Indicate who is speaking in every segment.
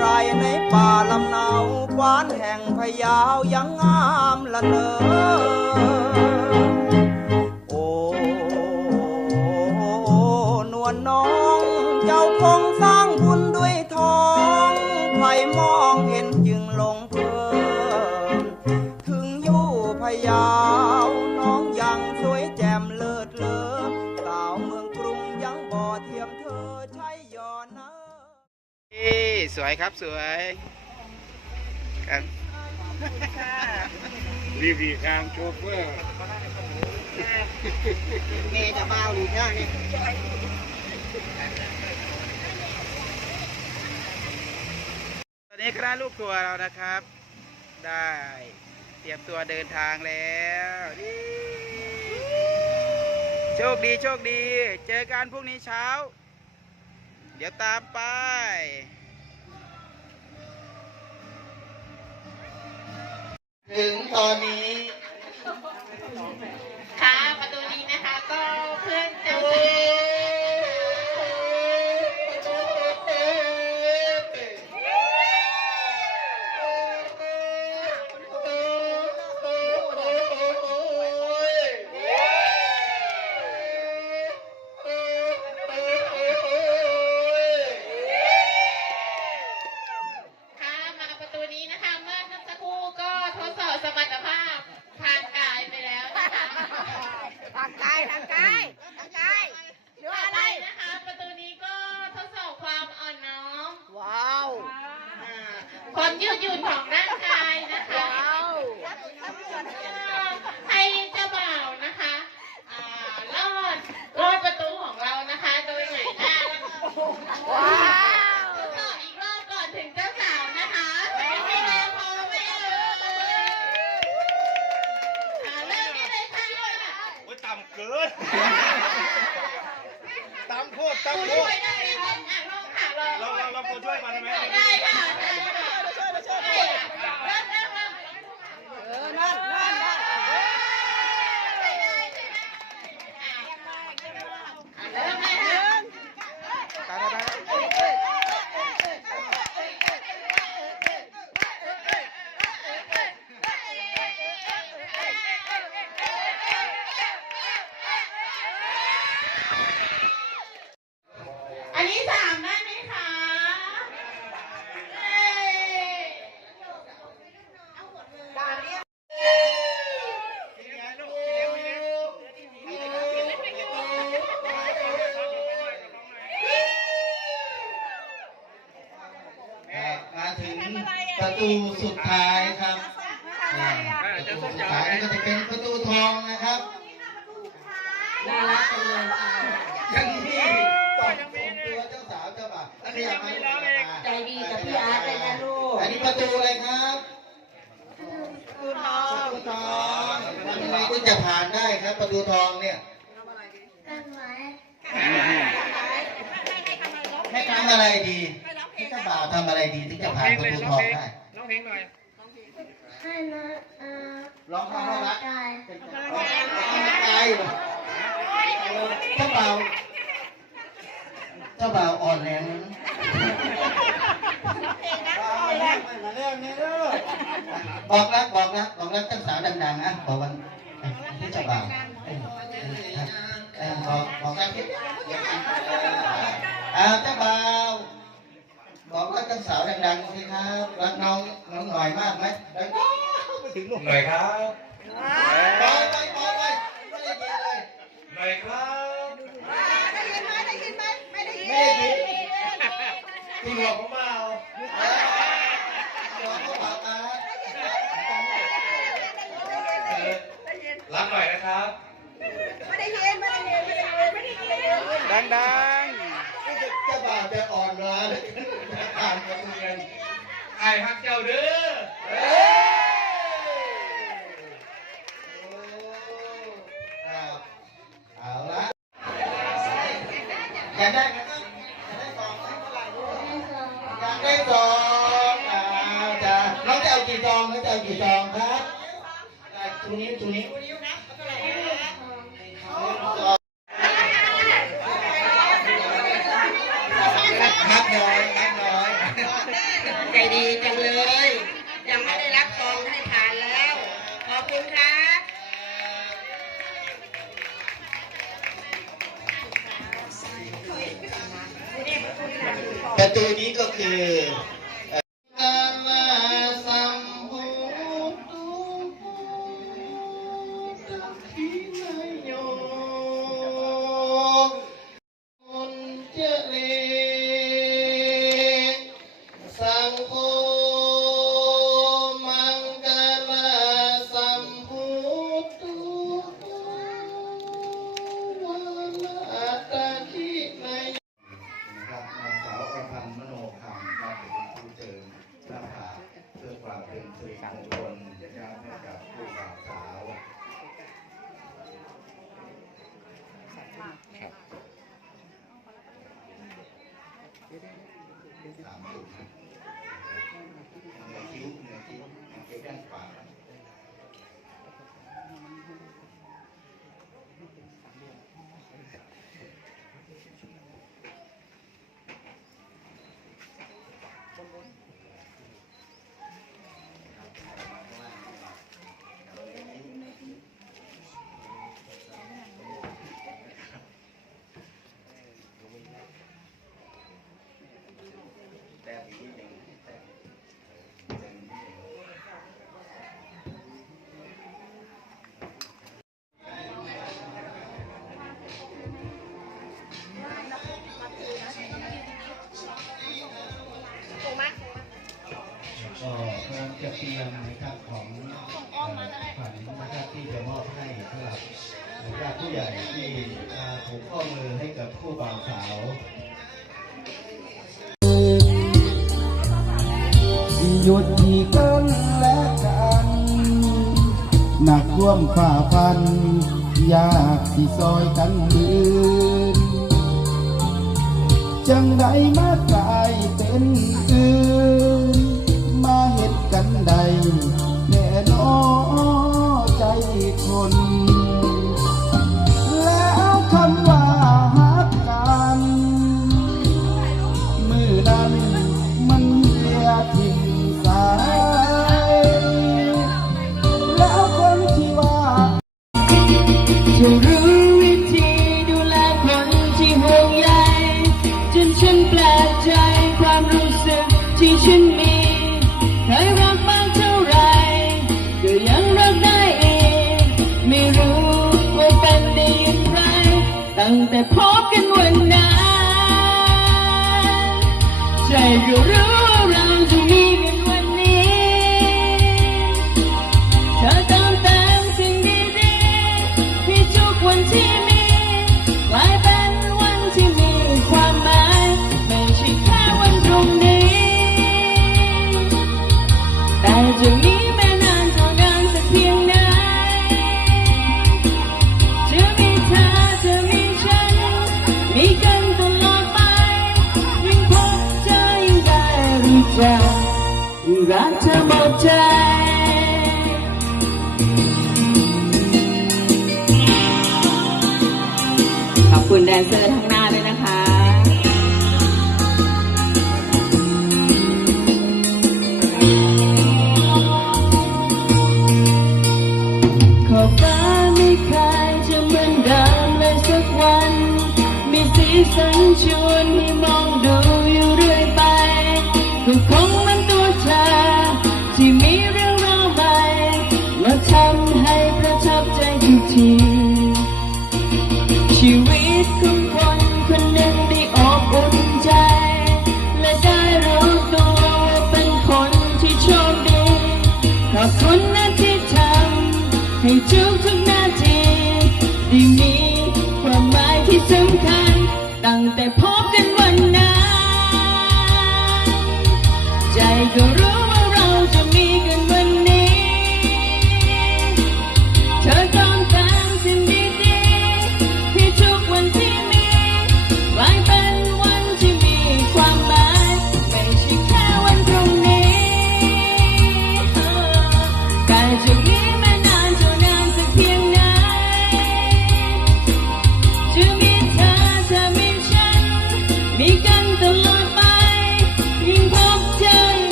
Speaker 1: ใครในป่าลำเนาควานแห่งพยาวยังงามละเนอ สวยครับ
Speaker 2: สวยครับรีบี
Speaker 3: กลางโชเฟอร์
Speaker 1: เมจะเบาหรือยังเนี่ย
Speaker 2: ตอนนี้คณะลูกทัวร์เรานะครับ ได้เตรียมตัวเดินทางแล้วนี่โชคดีโชคดี เจอกันพรุ่งนี้เช้า เดี๋ยวตามไป
Speaker 1: ถึ อ้
Speaker 4: ยต่ำ
Speaker 3: เกินต่ำโคตร
Speaker 4: คุณ
Speaker 3: ต่ำโค
Speaker 4: ช่ว
Speaker 3: ต
Speaker 4: ย
Speaker 3: ร
Speaker 4: ได้ไหมคะอะลองค่ะลอง
Speaker 3: เราเราเราควรช่วยมันไหม
Speaker 4: ได้ค่ะได้ค่ะช่วยช่วยช่วยเริ่มเริ่มเริ่ม
Speaker 5: เออนั่นนั่นนั่น
Speaker 4: ได้ได้ใช่ไหมอะเริ่มเลยค่ะ
Speaker 2: ตามไป
Speaker 4: อั
Speaker 1: บ่าวอันนี้ยังไม่แล้วเอง
Speaker 5: ใจดีกับพี่อาร์ตเลยนะลูก
Speaker 1: อันนี้ประตูอะไรครับ
Speaker 5: ตูทอ
Speaker 1: ประ
Speaker 5: ง
Speaker 1: ตูทองทำไมถึงจะผ่านได้ครับ ประตูทองเนี่ยให้ทำอะไรดีให้เจ้าบ่าวทำอะไรดีถึงจะผ่านประตูทองได้
Speaker 3: น้องเพลงหน่อย
Speaker 6: ให้นะเอ่อ
Speaker 1: ร้องคำว่ารัก
Speaker 6: ได้
Speaker 1: ร้องคำว่าใจเหรอเจ้าบ่าวเจ้าบ่าวอ่อนแรงนะ บอกรักบอกรักบอกรักเจ้าสาวดังๆนะบอกวันที่เจ้าบ่าวเออเออบอกบอกรักที่อ่าเจ้าบ่าวบอกรักเจ้าสาวดังๆสิครับรักน้องน้องหน่อยมากไหมดังๆไปถึงลูก
Speaker 3: หน่อยครับ
Speaker 1: ไปไปไปไปไม่ได้ยินเลย
Speaker 3: หน่อยครับ
Speaker 5: ได้ยินไหมได้ยินไหมไม่ได้ยิน
Speaker 1: ไม่ได้ยิน
Speaker 3: คุณหลอกผมเปล่า
Speaker 1: เดี๋ยวเขาบอกมา
Speaker 3: เออ รับหน่อยนะครับ
Speaker 5: ไม่ได้ยินไม่ได้ยินไม่ได้ยินไม่ได้ยิน
Speaker 2: ดัง
Speaker 1: เจ้าบ่าวจะอ่อนล้าเลยผ่านประตูกัน
Speaker 3: ไอ้ฮักเจ้าเด้อ
Speaker 1: เอ้ยโอ้ครับเอาละอยากได้ไหมครับอยากได้ซองไหมอยากได้ซองอ่าจะน้องจะเอากี่ซองน้องจะเอากี่ซองครับอ่าชูนิ้วชูนิ้วนั
Speaker 7: แต่
Speaker 1: ตัวนี้ก็คือ คือการชวนญาติให้กับผู้บ่าวสาว จะเตรียมนะครับของฝันนะครับที่จะมอบให้สำหรับญาติผู้ใหญ่ที่ถูกข้อมือให้กับคู่บ่าวสาวหยุดที่กันและกันหนักร่วมฝ่าฟัน ยากที่ซอยกันดืนจัง
Speaker 8: ไดมาตายเป็น แต่พบกันวันนั้นใจก็รู้ สำคัญ ตั้งแต่พบกันวันนั้น ใจก็รู้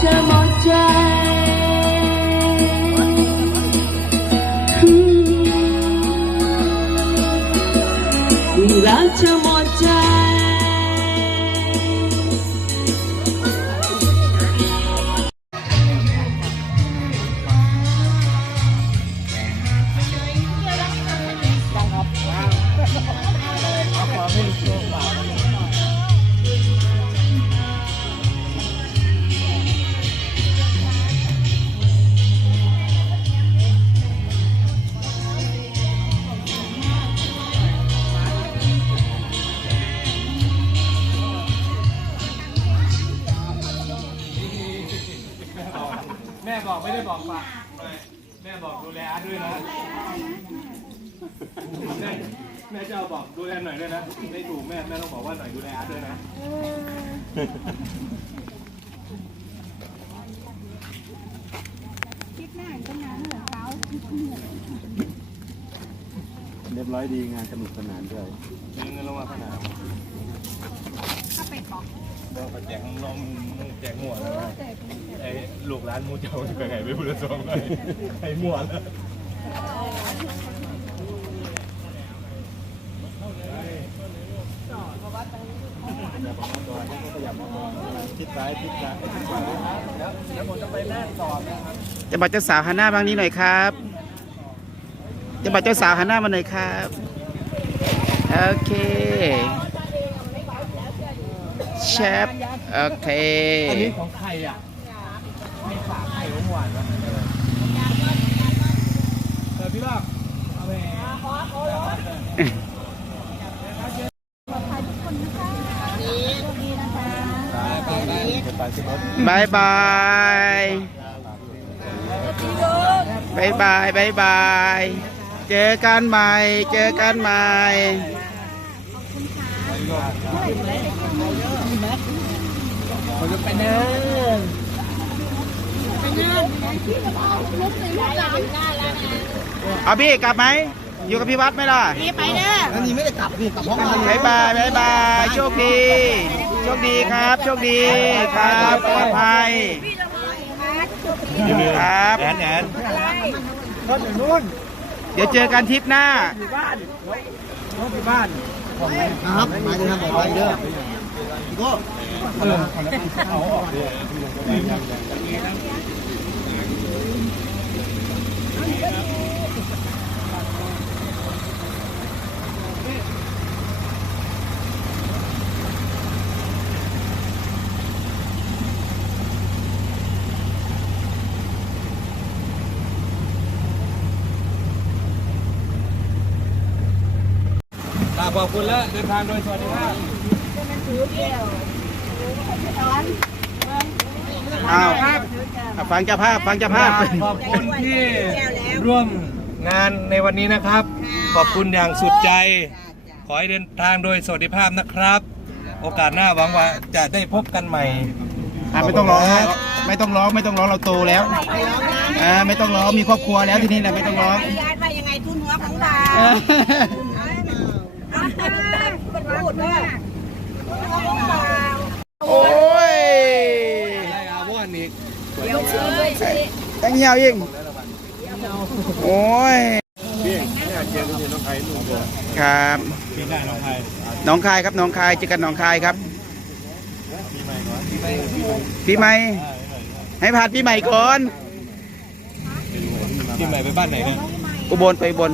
Speaker 3: 这么
Speaker 9: 追。 รียบร้อยดีงานสนุกสนานด้วย
Speaker 3: มีเงินลงมาขนาดถ้าเป็ดบอกเราแจกน้องๆแจกหมวดแล้วนะไอ้ลูกร้านมูเจ้าจะไปไหนไม่พูดละสองเลยไอ้หมวดแล้ว
Speaker 9: ทิศซ้ายทิศซ้ายทิศขวา
Speaker 1: จะบัตรเจ้าสาวหันหน้าบางนี้หน่อยครับ จะบัตรเจ้าสาวหันหน้ามาหน่อยครับ โอเคเชฟโอเค
Speaker 3: อันนี้ของใครอะไม่ฝากใครเมื่อวานวะเออพี่ลอกเอาไป
Speaker 1: บายบายบายบายบายบาย เจอกันใหม่ เจอกันใหม่เอาพี่กลับไหม อยู่กับพี่วัดไหมล่ะ
Speaker 10: พี่ไปเด้อ
Speaker 4: อันนี้ไม่ได้กลับนี่กลับห้อง
Speaker 1: บายบายบายบายโชคดี โชคดีครับ โชคดีครับปลอดภัยครับ
Speaker 3: แอนแอน
Speaker 1: เดี๋ยวเจอกันทริปหน้า
Speaker 4: ครับมาเลยครับบอกไปเด้อก็
Speaker 3: ขอบคุณแล้วเดินทางโดยสวัสดิภาพ
Speaker 1: อ้าวฟังเจ้าภาพฟังเจ้าภาพ
Speaker 3: ขอบคุณที่ร่วมงานในวันนี้นะครับ ขอบคุณอย่างสุดใจ ขอให้เดินทางโดยสวัสดิภาพนะครับ โอกาสหน้าหวังว่าจะได้พบกันใหม่
Speaker 1: อะไม่ต้องร้องฮะไม่ต้องร้องไม่ต้องร้องเราโตแล้วอ่าไม่ต้องร้องมีครอบครัวแล้วทีนี้นะไม่ต้องร้อง
Speaker 10: ญาติว่ายังไงทุนหัวของเรา
Speaker 1: เออ
Speaker 10: เป็นพู ดว่าทุนหัวของเรา
Speaker 1: โอ้ย
Speaker 3: ได้อาว่านอีก
Speaker 1: ยังเหี่ยวยิ่งโอ้ย
Speaker 3: พี่เนี่ยเจอกันที่น้องไทยลุงตัว
Speaker 1: ครับ
Speaker 3: ปีหน้าน้องไทย
Speaker 1: หน้องคายครับหน้องคายเจอกันหน้องคายครับ
Speaker 3: ปีใหม่ก่อนปีใหม่
Speaker 1: ปีใหม่ให้ผ่านปีใหม่ก่อน
Speaker 3: ปีใหม่ไปบ้านไหนเนี่ย
Speaker 1: อุบลไปอุบล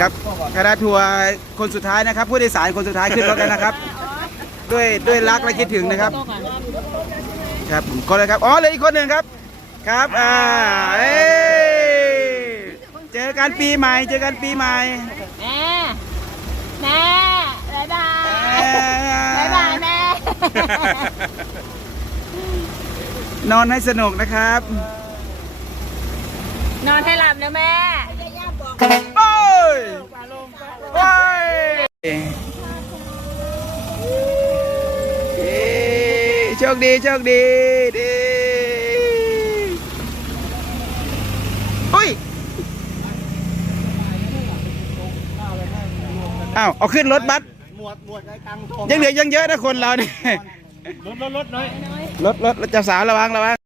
Speaker 1: ครับคณะทัวร์คนสุดท้ายนะครับ ผู้โดยสารคนสุดท้ายขึ้นรถแล้วนะครับ ด้วยด้วยรักและคิดถึงนะครับ ครับผมคนเลยครับอ๋อเหลยอีกคนหนึ่งครับ ครับอ่าเอ้ยเจอกันปีใหม่ เจอกันปีใหม่
Speaker 5: แม่แม่บายบาย
Speaker 1: เอ้ย
Speaker 5: บายบายแม่
Speaker 1: นอนให้สนุกนะครับ
Speaker 5: นอนให้หลับนะแม่
Speaker 1: โอ้ ยโอ้ยเย้โชคดีโชคดีดีอุ้ยอ้าวเอาขึ้นรถบัส
Speaker 4: หมวดหมวดไอ้ตังทอง
Speaker 1: ยังเหลือยังเยอะนะคนเราเนี่ย
Speaker 3: รถรถรถน้อย
Speaker 1: รถรถรถเจ้าสาวระวังระวัง